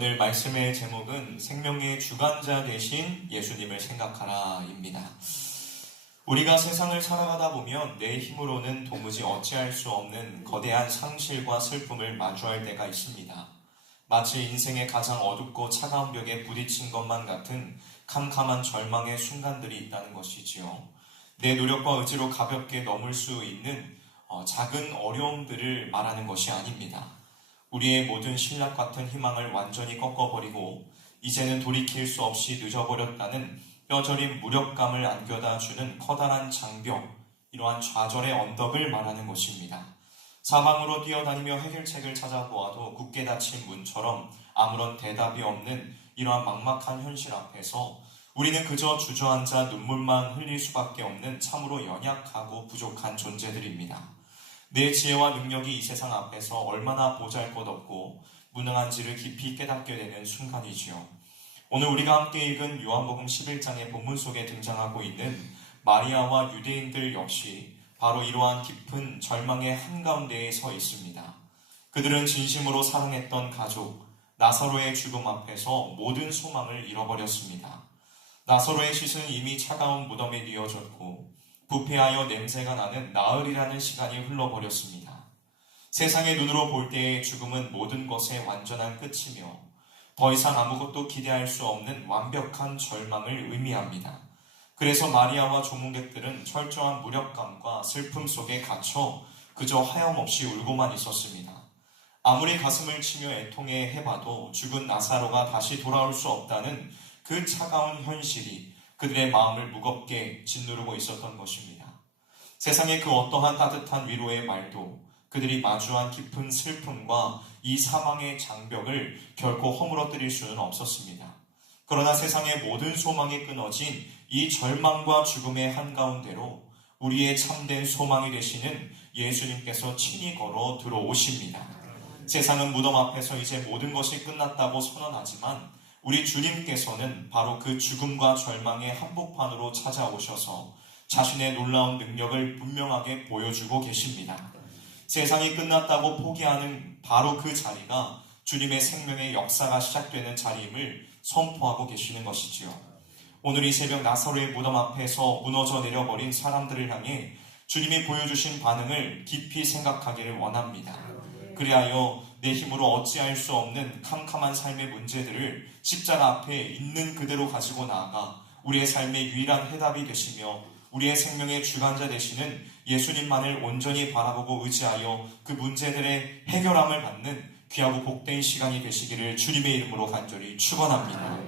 오늘 말씀의 제목은 생명의 주관자 되신 예수님을 생각하라입니다. 우리가 세상을 살아가다 보면 내 힘으로는 도무지 어찌할 수 없는 거대한 상실과 슬픔을 마주할 때가 있습니다. 마치 인생의 가장 어둡고 차가운 벽에 부딪힌 것만 같은 캄캄한 절망의 순간들이 있다는 것이지요. 내 노력과 의지로 가볍게 넘을 수 있는 작은 어려움들을 말하는 것이 아닙니다. 우리의 모든 신락 같은 희망을 완전히 꺾어버리고 이제는 돌이킬 수 없이 늦어버렸다는 뼈저린 무력감을 안겨다 주는 커다란 장벽, 이러한 좌절의 언덕을 말하는 것입니다. 사방으로 뛰어다니며 해결책을 찾아보아도 굳게 닫힌 문처럼 아무런 대답이 없는 이러한 막막한 현실 앞에서 우리는 그저 주저앉아 눈물만 흘릴 수밖에 없는 참으로 연약하고 부족한 존재들입니다. 내 지혜와 능력이 이 세상 앞에서 얼마나 보잘것없고 무능한지를 깊이 깨닫게 되는 순간이지요. 오늘 우리가 함께 읽은 요한복음 11장의 본문 속에 등장하고 있는 마리아와 유대인들 역시 바로 이러한 깊은 절망의 한가운데에 서 있습니다. 그들은 진심으로 사랑했던 가족 나사로의 죽음 앞에서 모든 소망을 잃어버렸습니다. 나사로의 시신은 이미 차가운 무덤에 뉘어졌고 부패하여 냄새가 나는 나흘이라는 시간이 흘러버렸습니다. 세상의 눈으로 볼 때의 죽음은 모든 것의 완전한 끝이며 더 이상 아무것도 기대할 수 없는 완벽한 절망을 의미합니다. 그래서 마리아와 조문객들은 철저한 무력감과 슬픔 속에 갇혀 그저 하염없이 울고만 있었습니다. 아무리 가슴을 치며 애통해 해봐도 죽은 나사로가 다시 돌아올 수 없다는 그 차가운 현실이 그들의 마음을 무겁게 짓누르고 있었던 것입니다. 세상의 그 어떠한 따뜻한 위로의 말도 그들이 마주한 깊은 슬픔과 이 사망의 장벽을 결코 허물어뜨릴 수는 없었습니다. 그러나 세상의 모든 소망이 끊어진 이 절망과 죽음의 한가운데로 우리의 참된 소망이 되시는 예수님께서 친히 걸어 들어오십니다. 세상은 무덤 앞에서 이제 모든 것이 끝났다고 선언하지만 우리 주님께서는 바로 그 죽음과 절망의 한복판으로 찾아오셔서 자신의 놀라운 능력을 분명하게 보여주고 계십니다. 세상이 끝났다고 포기하는 바로 그 자리가 주님의 생명의 역사가 시작되는 자리임을 선포하고 계시는 것이지요. 오늘 이 새벽 나사로의 무덤 앞에서 무너져 내려버린 사람들을 향해 주님이 보여주신 반응을 깊이 생각하기를 원합니다. 그리하여 내 힘으로 어찌할 수 없는 캄캄한 삶의 문제들을 십자가 앞에 있는 그대로 가지고 나아가 우리의 삶의 유일한 해답이 되시며 우리의 생명의 주관자 되시는 예수님만을 온전히 바라보고 의지하여 그 문제들의 해결함을 받는 귀하고 복된 시간이 되시기를 주님의 이름으로 간절히 축원합니다.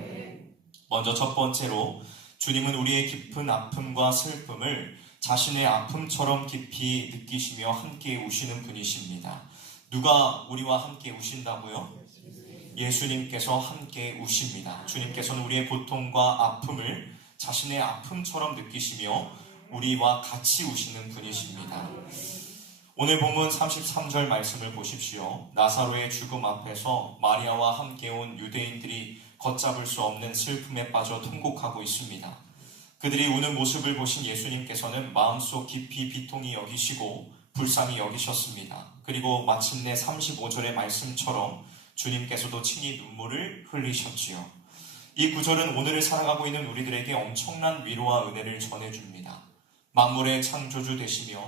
먼저 첫 번째로 주님은 우리의 깊은 아픔과 슬픔을 자신의 아픔처럼 깊이 느끼시며 함께 우시는 분이십니다. 누가 우리와 함께 우신다고요? 예수님께서 함께 우십니다. 주님께서는 우리의 고통과 아픔을 자신의 아픔처럼 느끼시며 우리와 같이 우시는 분이십니다. 오늘 본문 33절 말씀을 보십시오. 나사로의 죽음 앞에서 마리아와 함께 온 유대인들이 걷잡을 수 없는 슬픔에 빠져 통곡하고 있습니다. 그들이 우는 모습을 보신 예수님께서는 마음속 깊이 비통히 여기시고 불쌍히 여기셨습니다. 그리고 마침내 35절의 말씀처럼 주님께서도 친히 눈물을 흘리셨지요. 이 구절은 오늘을 살아가고 있는 우리들에게 엄청난 위로와 은혜를 전해줍니다. 만물의 창조주 되시며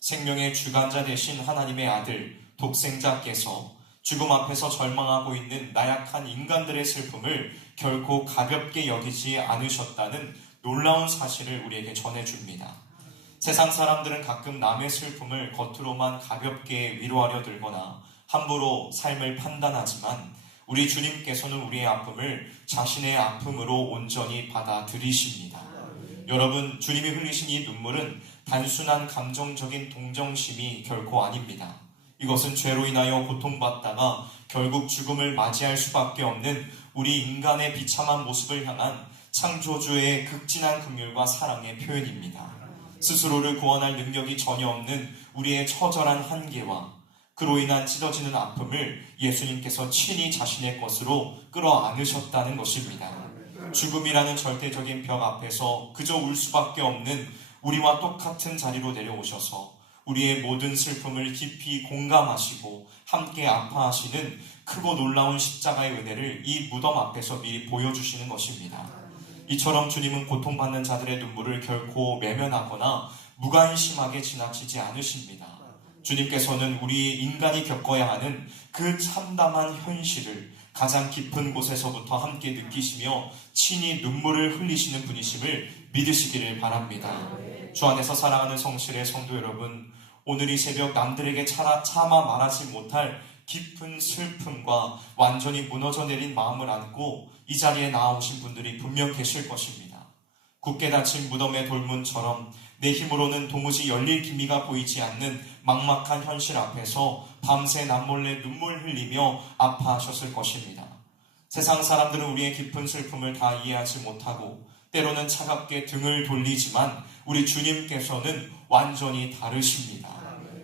생명의 주관자 되신 하나님의 아들 독생자께서 죽음 앞에서 절망하고 있는 나약한 인간들의 슬픔을 결코 가볍게 여기지 않으셨다는 놀라운 사실을 우리에게 전해줍니다. 세상 사람들은 가끔 남의 슬픔을 겉으로만 가볍게 위로하려 들거나 함부로 삶을 판단하지만 우리 주님께서는 우리의 아픔을 자신의 아픔으로 온전히 받아들이십니다. 여러분, 주님이 흘리신 이 눈물은 단순한 감정적인 동정심이 결코 아닙니다. 이것은 죄로 인하여 고통받다가 결국 죽음을 맞이할 수밖에 없는 우리 인간의 비참한 모습을 향한 창조주의 극진한 긍휼과 사랑의 표현입니다. 스스로를 구원할 능력이 전혀 없는 우리의 처절한 한계와 그로 인한 찢어지는 아픔을 예수님께서 친히 자신의 것으로 끌어안으셨다는 것입니다. 죽음이라는 절대적인 벽 앞에서 그저 울 수밖에 없는 우리와 똑같은 자리로 내려오셔서 우리의 모든 슬픔을 깊이 공감하시고 함께 아파하시는 크고 놀라운 십자가의 은혜를 이 무덤 앞에서 미리 보여주시는 것입니다. 이처럼 주님은 고통받는 자들의 눈물을 결코 외면하거나 무관심하게 지나치지 않으십니다. 주님께서는 우리 인간이 겪어야 하는 그 참담한 현실을 가장 깊은 곳에서부터 함께 느끼시며 친히 눈물을 흘리시는 분이심을 믿으시기를 바랍니다. 주 안에서 사랑하는 성실의 성도 여러분, 오늘 이 새벽 남들에게 차마 말하지 못할 깊은 슬픔과 완전히 무너져 내린 마음을 안고 이 자리에 나오신 분들이 분명 계실 것입니다. 굳게 닫힌 무덤의 돌문처럼 내 힘으로는 도무지 열릴 기미가 보이지 않는 막막한 현실 앞에서 밤새 남몰래 눈물 흘리며 아파하셨을 것입니다. 세상 사람들은 우리의 깊은 슬픔을 다 이해하지 못하고 때로는 차갑게 등을 돌리지만 우리 주님께서는 완전히 다르십니다.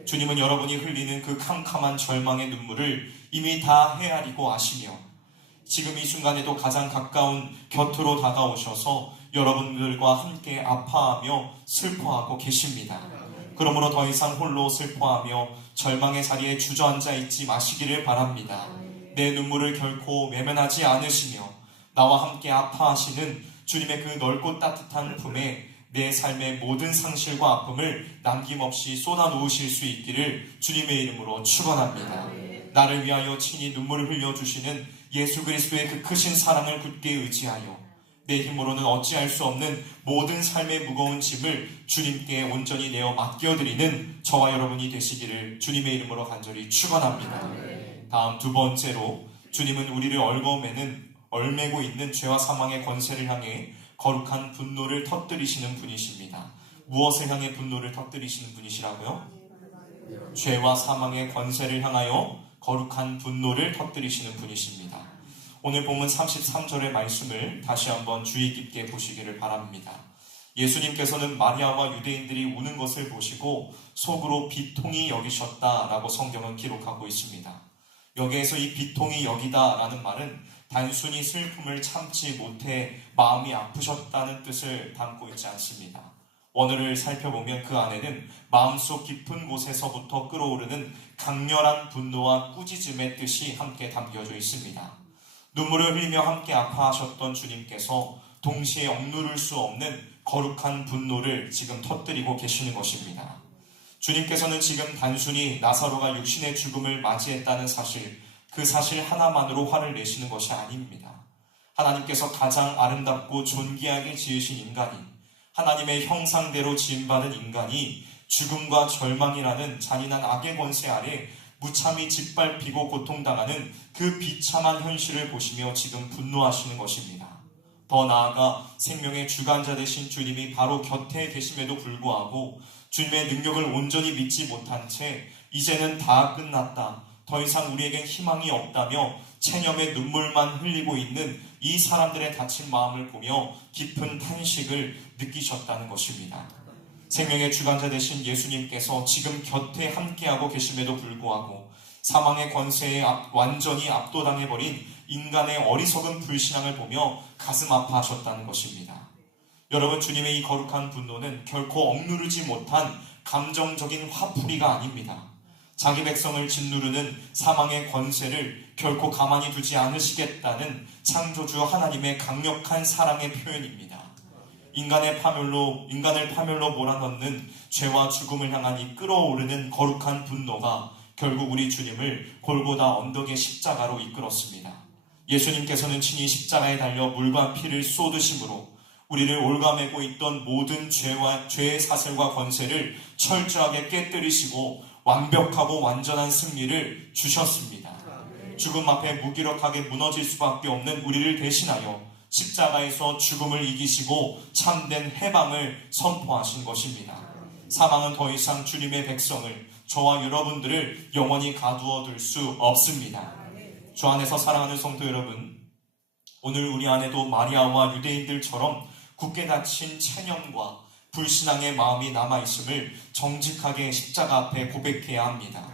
주님은 여러분이 흘리는 그 캄캄한 절망의 눈물을 이미 다 헤아리고 아시며 지금 이 순간에도 가장 가까운 곁으로 다가오셔서 여러분들과 함께 아파하며 슬퍼하고 계십니다. 그러므로 더 이상 홀로 슬퍼하며 절망의 자리에 주저앉아 있지 마시기를 바랍니다. 내 눈물을 결코 외면하지 않으시며 나와 함께 아파하시는 주님의 그 넓고 따뜻한 품에 내 삶의 모든 상실과 아픔을 남김없이 쏟아놓으실 수 있기를 주님의 이름으로 축원합니다. 나를 위하여 친히 눈물을 흘려주시는 예수 그리스도의 그 크신 사랑을 굳게 의지하여 내 힘으로는 어찌할 수 없는 모든 삶의 무거운 짐을 주님께 온전히 내어 맡겨드리는 저와 여러분이 되시기를 주님의 이름으로 간절히 축원합니다. 다음 두 번째로 주님은 우리를 얽매고 있는 죄와 사망의 권세를 향해 거룩한 분노를 터뜨리시는 분이십니다. 무엇을 향해 분노를 터뜨리시는 분이시라고요? 죄와 사망의 권세를 향하여 거룩한 분노를 터뜨리시는 분이십니다. 오늘 본문 33절의 말씀을 다시 한번 주의 깊게 보시기를 바랍니다. 예수님께서는 마리아와 유대인들이 우는 것을 보시고 속으로 비통히 여기셨다라고 성경은 기록하고 있습니다. 여기에서 이 비통히 여기다라는 말은 단순히 슬픔을 참지 못해 마음이 아프셨다는 뜻을 담고 있지 않습니다. 원어를 살펴보면 그 안에는 마음속 깊은 곳에서부터 끓어오르는 강렬한 분노와 꾸짖음의 뜻이 함께 담겨져 있습니다. 눈물을 흘리며 함께 아파하셨던 주님께서 동시에 억누를 수 없는 거룩한 분노를 지금 터뜨리고 계시는 것입니다. 주님께서는 지금 단순히 나사로가 육신의 죽음을 맞이했다는 사실, 그 사실 하나만으로 화를 내시는 것이 아닙니다. 하나님께서 가장 아름답고 존귀하게 지으신 인간이, 하나님의 형상대로 지음받은 인간이 죽음과 절망이라는 잔인한 악의 권세 아래 무참히 짓밟히고 고통당하는 그 비참한 현실을 보시며 지금 분노하시는 것입니다. 더 나아가 생명의 주관자 되신 주님이 바로 곁에 계심에도 불구하고 주님의 능력을 온전히 믿지 못한 채 이제는 다 끝났다, 더 이상 우리에겐 희망이 없다며 체념의 눈물만 흘리고 있는 이 사람들의 다친 마음을 보며 깊은 탄식을 느끼셨다는 것입니다. 생명의 주관자 되신 예수님께서 지금 곁에 함께하고 계심에도 불구하고 사망의 권세에 완전히 압도당해버린 인간의 어리석은 불신앙을 보며 가슴 아파하셨다는 것입니다. 여러분, 주님의 이 거룩한 분노는 결코 억누르지 못한 감정적인 화풀이가 아닙니다. 자기 백성을 짓누르는 사망의 권세를 결코 가만히 두지 않으시겠다는 창조주 하나님의 강력한 사랑의 표현입니다. 인간을 파멸로 몰아넣는 죄와 죽음을 향한 이 끓어오르는 거룩한 분노가 결국 우리 주님을 골고다 언덕의 십자가로 이끌었습니다. 예수님께서는 친히 십자가에 달려 물과 피를 쏟으심으로 우리를 올가매고 있던 모든 죄의 사슬과 권세를 철저하게 깨뜨리시고 완벽하고 완전한 승리를 주셨습니다. 죽음 앞에 무기력하게 무너질 수밖에 없는 우리를 대신하여 십자가에서 죽음을 이기시고 참된 해방을 선포하신 것입니다. 사망은 더 이상 주님의 백성을, 저와 여러분들을 영원히 가두어 둘 수 없습니다. 주 안에서 사랑하는 성도 여러분, 오늘 우리 안에도 마리아와 유대인들처럼 굳게 닫힌 체념과 불신앙의 마음이 남아있음을 정직하게 십자가 앞에 고백해야 합니다.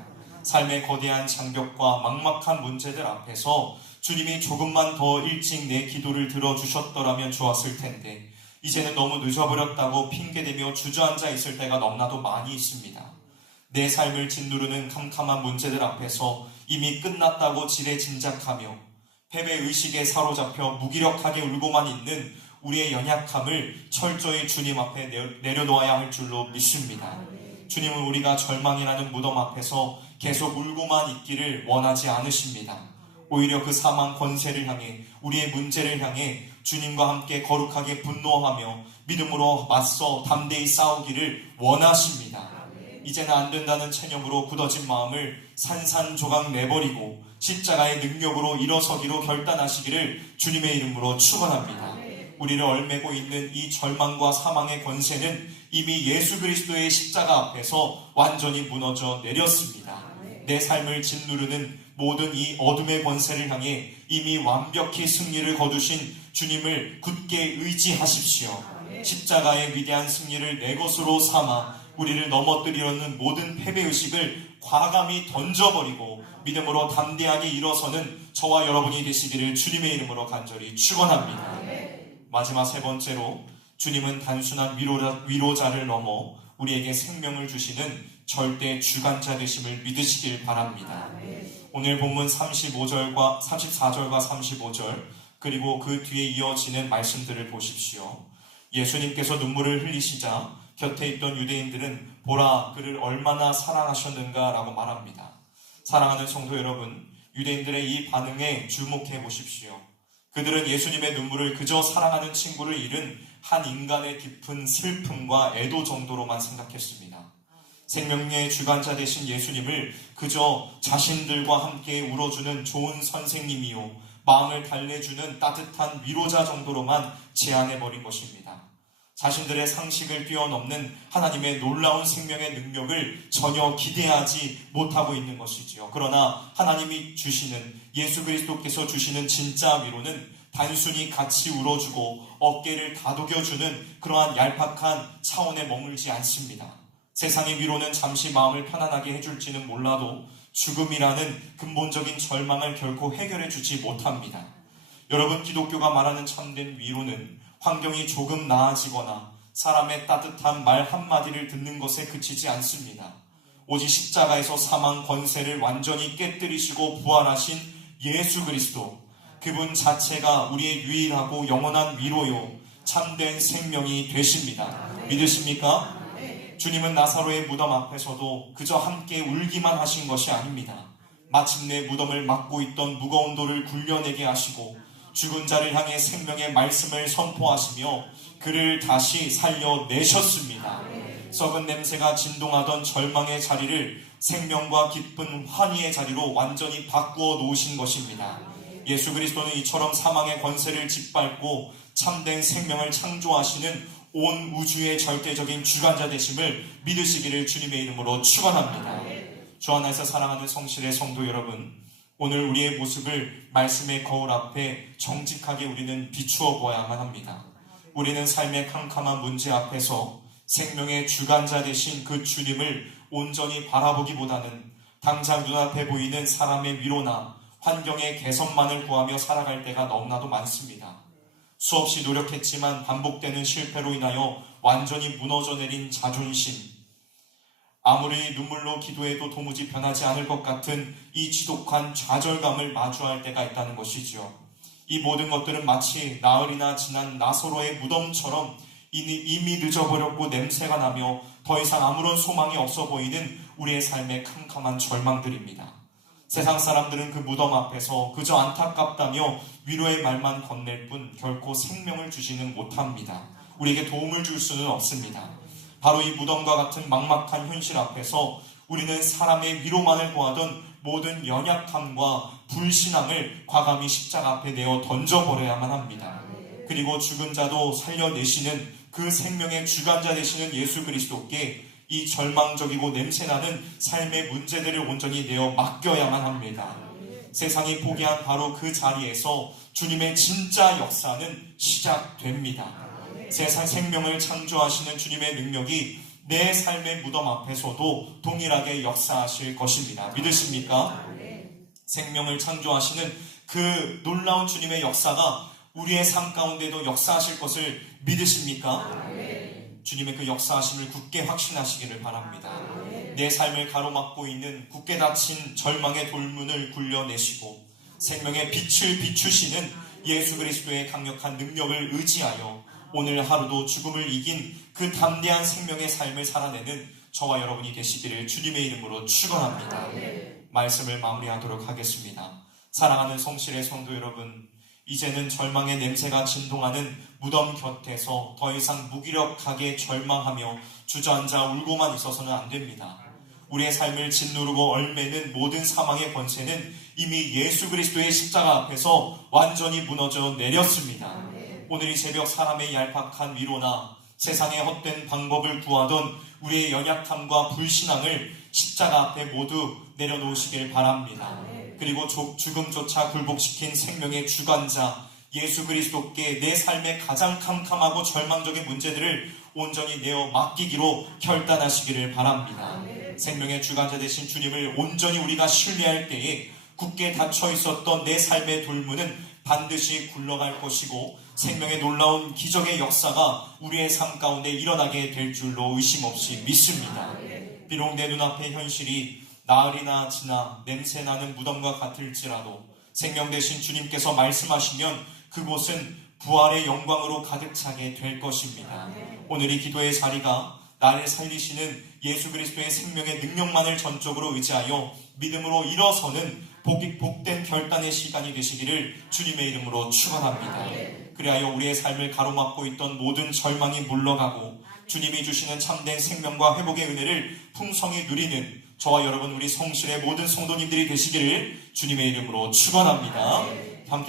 삶의 거대한 장벽과 막막한 문제들 앞에서 주님이 조금만 더 일찍 내 기도를 들어주셨더라면 좋았을 텐데 이제는 너무 늦어버렸다고 핑계대며 주저앉아 있을 때가 너무나도 많이 있습니다. 내 삶을 짓누르는 캄캄한 문제들 앞에서 이미 끝났다고 지레짐작하며 패배의식에 사로잡혀 무기력하게 울고만 있는 우리의 연약함을 철저히 주님 앞에 내려놓아야 할 줄로 믿습니다. 주님은 우리가 절망이라는 무덤 앞에서 계속 울고만 있기를 원하지 않으십니다. 오히려 그 사망 권세를 향해, 우리의 문제를 향해 주님과 함께 거룩하게 분노하며 믿음으로 맞서 담대히 싸우기를 원하십니다. 이제는 안 된다는 체념으로 굳어진 마음을 산산조각 내버리고 십자가의 능력으로 일어서기로 결단하시기를 주님의 이름으로 축원합니다. 우리를 얽매고 있는 이 절망과 사망의 권세는 이미 예수 그리스도의 십자가 앞에서 완전히 무너져 내렸습니다. 내 삶을 짓누르는 모든 이 어둠의 권세를 향해 이미 완벽히 승리를 거두신 주님을 굳게 의지하십시오. 십자가의 위대한 승리를 내 것으로 삼아 우리를 넘어뜨리려는 모든 패배의식을 과감히 던져버리고 믿음으로 담대하게 일어서는 저와 여러분이 되시기를 주님의 이름으로 간절히 축원합니다. 마지막 세 번째로, 주님은 단순한 위로자를 넘어 우리에게 생명을 주시는 절대 주관자 되심을 믿으시길 바랍니다. 오늘 본문 34절과 35절 그리고 그 뒤에 이어지는 말씀들을 보십시오. 예수님께서 눈물을 흘리시자 곁에 있던 유대인들은 보라, 그를 얼마나 사랑하셨는가 라고 말합니다. 사랑하는 성도 여러분, 유대인들의 이 반응에 주목해 보십시오. 그들은 예수님의 눈물을 그저 사랑하는 친구를 잃은 한 인간의 깊은 슬픔과 애도 정도로만 생각했습니다. 생명의 주관자 되신 예수님을 그저 자신들과 함께 울어주는 좋은 선생님이요, 마음을 달래주는 따뜻한 위로자 정도로만 제한해버린 것입니다. 자신들의 상식을 뛰어넘는 하나님의 놀라운 생명의 능력을 전혀 기대하지 못하고 있는 것이지요. 그러나 하나님이 주시는, 예수 그리스도께서 주시는 진짜 위로는 단순히 같이 울어주고 어깨를 다독여주는 그러한 얄팍한 차원에 머물지 않습니다. 세상의 위로는 잠시 마음을 편안하게 해줄지는 몰라도 죽음이라는 근본적인 절망을 결코 해결해 주지 못합니다. 여러분, 기독교가 말하는 참된 위로는 환경이 조금 나아지거나 사람의 따뜻한 말 한마디를 듣는 것에 그치지 않습니다. 오직 십자가에서 사망 권세를 완전히 깨뜨리시고 부활하신 예수 그리스도, 그분 자체가 우리의 유일하고 영원한 위로요, 참된 생명이 되십니다. 믿으십니까? 주님은 나사로의 무덤 앞에서도 그저 함께 울기만 하신 것이 아닙니다. 마침내 무덤을 막고 있던 무거운 돌을 굴려내게 하시고 죽은 자를 향해 생명의 말씀을 선포하시며 그를 다시 살려내셨습니다. 썩은 냄새가 진동하던 절망의 자리를 생명과 기쁜 환희의 자리로 완전히 바꾸어 놓으신 것입니다. 예수 그리스도는 이처럼 사망의 권세를 짓밟고 참된 생명을 창조하시는 온 우주의 절대적인 주관자 되심을 믿으시기를 주님의 이름으로 축원합니다. 주 안에서 사랑하는 성실의 성도 여러분, 오늘 우리의 모습을 말씀의 거울 앞에 정직하게 우리는 비추어 보아야만 합니다. 우리는 삶의 캄캄한 문제 앞에서 생명의 주관자 되신 그 주님을 온전히 바라보기보다는 당장 눈앞에 보이는 사람의 위로나 환경의 개선만을 구하며 살아갈 때가 너무나도 많습니다. 수없이 노력했지만 반복되는 실패로 인하여 완전히 무너져 내린 자존심, 아무리 눈물로 기도해도 도무지 변하지 않을 것 같은 이 지독한 좌절감을 마주할 때가 있다는 것이지요. 이 모든 것들은 마치 나흘이나 지난 나사로의 무덤처럼 이미 늦어버렸고 냄새가 나며 더 이상 아무런 소망이 없어 보이는 우리의 삶의 캄캄한 절망들입니다. 세상 사람들은 그 무덤 앞에서 그저 안타깝다며 위로의 말만 건넬 뿐 결코 생명을 주지는 못합니다. 우리에게 도움을 줄 수는 없습니다. 바로 이 무덤과 같은 막막한 현실 앞에서 우리는 사람의 위로만을 구하던 모든 연약함과 불신앙을 과감히 십자가 앞에 내어 던져버려야만 합니다. 그리고 죽은 자도 살려내시는 그 생명의 주관자 되시는 예수 그리스도께 이 절망적이고 냄새나는 삶의 문제들을 온전히 내어 맡겨야만 합니다. 세상이 포기한 바로 그 자리에서 주님의 진짜 역사는 시작됩니다. 세상 생명을 창조하시는 주님의 능력이 내 삶의 무덤 앞에서도 동일하게 역사하실 것입니다. 믿으십니까? 생명을 창조하시는 그 놀라운 주님의 역사가 우리의 삶 가운데도 역사하실 것을 믿으십니까? 주님의 그 역사하심을 굳게 확신하시기를 바랍니다. 내 삶을 가로막고 있는 굳게 닫힌 절망의 돌문을 굴려내시고 생명의 빛을 비추시는 예수 그리스도의 강력한 능력을 의지하여 오늘 하루도 죽음을 이긴 그 담대한 생명의 삶을 살아내는 저와 여러분이 되시기를 주님의 이름으로 축원합니다. 말씀을 마무리하도록 하겠습니다. 사랑하는 성실의 성도 여러분, 이제는 절망의 냄새가 진동하는 무덤 곁에서 더 이상 무기력하게 절망하며 주저앉아 울고만 있어서는 안 됩니다. 우리의 삶을 짓누르고 얼매는 모든 사망의 권세는 이미 예수 그리스도의 십자가 앞에서 완전히 무너져 내렸습니다. 오늘 이 새벽 사람의 얄팍한 위로나 세상의 헛된 방법을 구하던 우리의 연약함과 불신앙을 십자가 앞에 모두 내려놓으시길 바랍니다. 그리고 죽음조차 굴복시킨 생명의 주관자 예수 그리스도께 내 삶의 가장 캄캄하고 절망적인 문제들을 온전히 내어 맡기기로 결단하시기를 바랍니다. 생명의 주관자 되신 주님을 온전히 우리가 신뢰할 때에 굳게 닫혀 있었던 내 삶의 돌문은 반드시 굴러갈 것이고 생명의 놀라운 기적의 역사가 우리의 삶 가운데 일어나게 될 줄로 의심 없이 믿습니다. 비록 내 눈앞의 현실이 나흘이나 지나 냄새나는 무덤과 같을지라도 생명 되신 주님께서 말씀하시면 그곳은 부활의 영광으로 가득 차게 될 것입니다. 오늘 이 기도의 자리가 나를 살리시는 예수 그리스도의 생명의 능력만을 전적으로 의지하여 믿음으로 일어서는 복된 결단의 시간이 되시기를 주님의 이름으로 축원합니다. 그리하여 우리의 삶을 가로막고 있던 모든 절망이 물러가고 주님이 주시는 참된 생명과 회복의 은혜를 풍성히 누리는 저와 여러분 우리 성실의 모든 성도님들이 되시기를 주님의 이름으로 축원합니다.